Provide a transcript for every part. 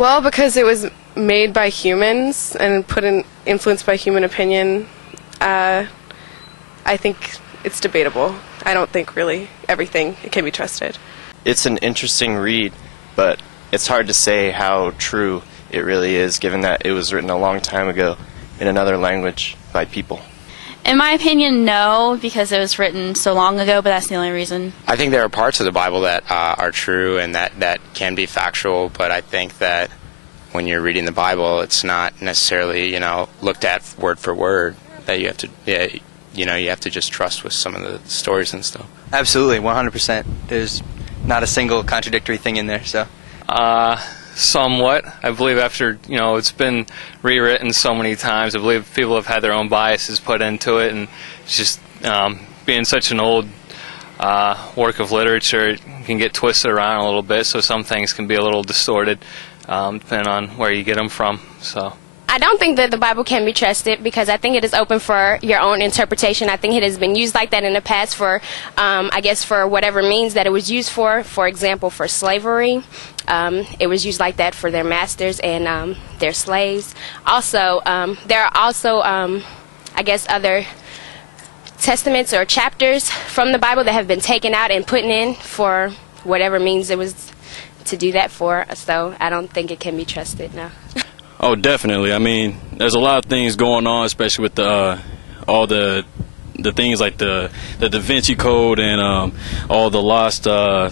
Well, because it was made by humans and influenced by human opinion, I think it's debatable. I don't think really everything can be trusted. It's an interesting read, but it's hard to say how true it really is, given that it was written a long time ago in another language by people. In my opinion, no, because it was written so long ago, but that's the only reason. I think there are parts of the Bible that are true and that can be factual, but I think that when you're reading the Bible, it's not necessarily, looked at word for word, that you have to, you have to just trust with some of the stories and stuff. Absolutely, 100%. There's not a single contradictory thing in there, so. Somewhat. I believe after, it's been rewritten so many times, I believe people have had their own biases put into it, and it's just being such an old work of literature, it can get twisted around a little bit, so some things can be a little distorted depending on where you get them from. So I don't think that the Bible can be trusted because I think it is open for your own interpretation. I think it has been used like that in the past for, I guess, for whatever means that it was used for. For example, for slavery. It was used like that for their masters and their slaves. Also, there are also, I guess, other testaments or chapters from the Bible that have been taken out and put in for whatever means it was to do that for. So I don't think it can be trusted, no. Oh, definitely. I mean, there's a lot of things going on, especially with all the things like the Da Vinci Code and all the lost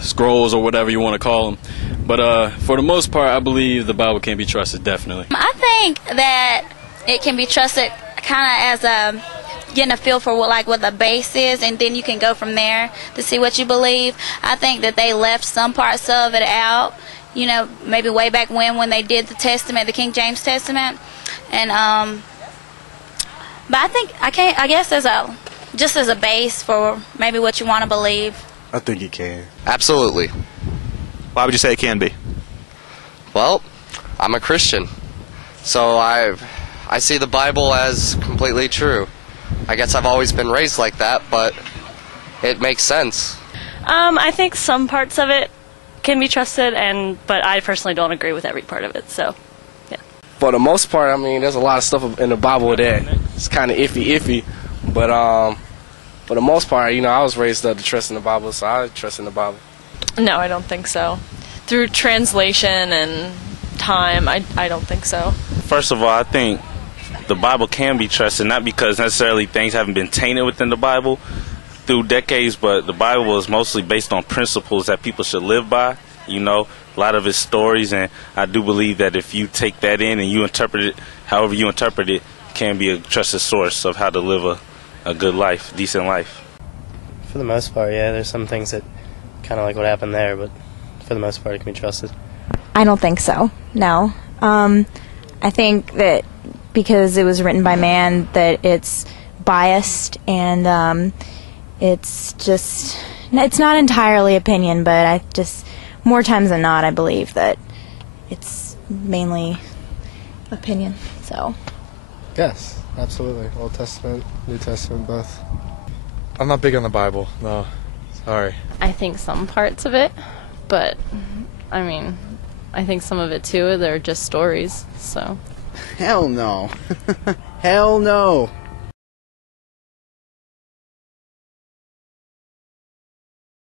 scrolls or whatever you want to call them. But for the most part, I believe the Bible can be trusted, definitely. I think that it can be trusted kind of as getting a feel for what the base is, and then you can go from there to see what you believe. I think that they left some parts of it out, maybe way back when they did the Testament, the King James Testament, and but I think I guess just as a base for maybe what you want to believe. I think it can. Absolutely. Why would you say it can be? Well, I'm a Christian, so I see the Bible as completely true. I guess I've always been raised like that, but it makes sense. I think some parts of it can be trusted, but I personally don't agree with every part of it, so, yeah. For the most part, I mean, there's a lot of stuff in the Bible that it's kind of iffy, but for the most part, I was raised up to trust in the Bible, so I trust in the Bible. No, I don't think so. Through translation and time, I don't think so. First of all, I think the Bible can be trusted, not because necessarily things haven't been tainted within the Bible through decades, but the Bible is mostly based on principles that people should live by. A lot of its stories, and I do believe that if you take that in and you interpret it however you interpret it, can be a trusted source of how to live a good life, decent life. For the most part, yeah, there's some things that kind of like what happened there, but for the most part it can be trusted. I don't think so, no. I think that because it was written by man that it's biased, and it's not entirely opinion, but more times than not I believe that it's mainly opinion, so. Yes, absolutely. Old Testament, New Testament, both. I'm not big on the Bible, no. Sorry. I think some parts of it, but, I think some of it too, they're just stories, so. Hell no. Hell no.